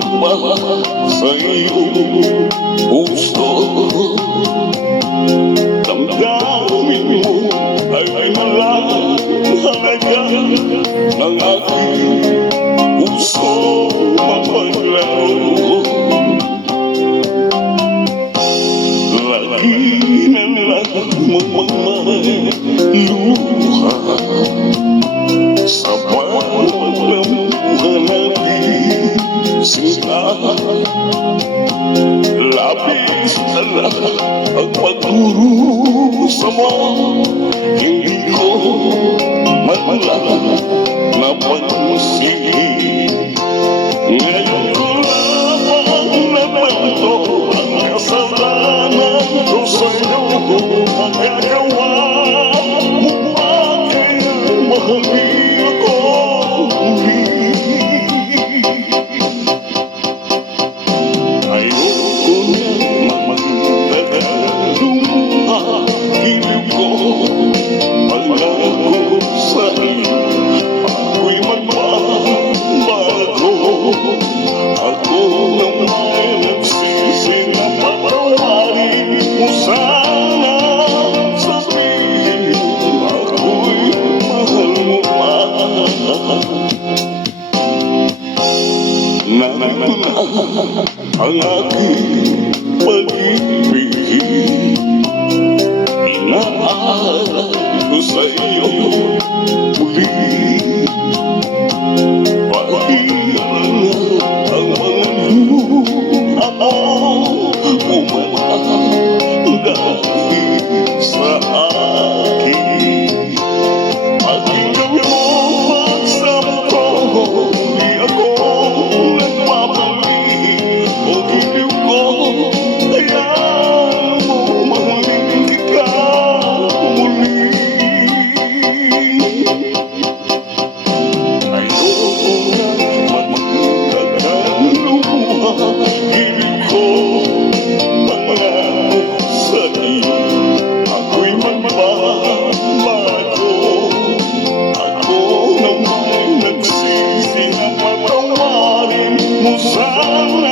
ba sa iyong puso? Damdamin mo ay malalaga ng aking puso mapaglaro. Lagi na lang magmamaluha sa pagmamaluha natin sinta. Labis na lang ang pagkurusa mo, hindi ko man napansin. Ngayon ko lamang napanto ang kasalanan ko sa'yo. Magagawa mo ba kaya mahalin ako muli? Ayoko na magtagaluma, hilig ko pangako sa iyo. Ako'y magbabago, ako naman nagsisi na patawarin mo sana. Sabihin mo ako'y mahal mo pa. Nandito na ang aking pag-ibig, inaalala ko sa iyo muli. Pahiran na ang mga luha mo, umalang dahil sa akin. Pakinggan mo pagsampo, di ako nagpapali o giliw ko. Hayaan mo mahalin kita muli. Ayoko na magtagaluma, hilig ko pangako sa iyo. Ako'y magbabago, ako naman nagsisi na patawarin mo sana.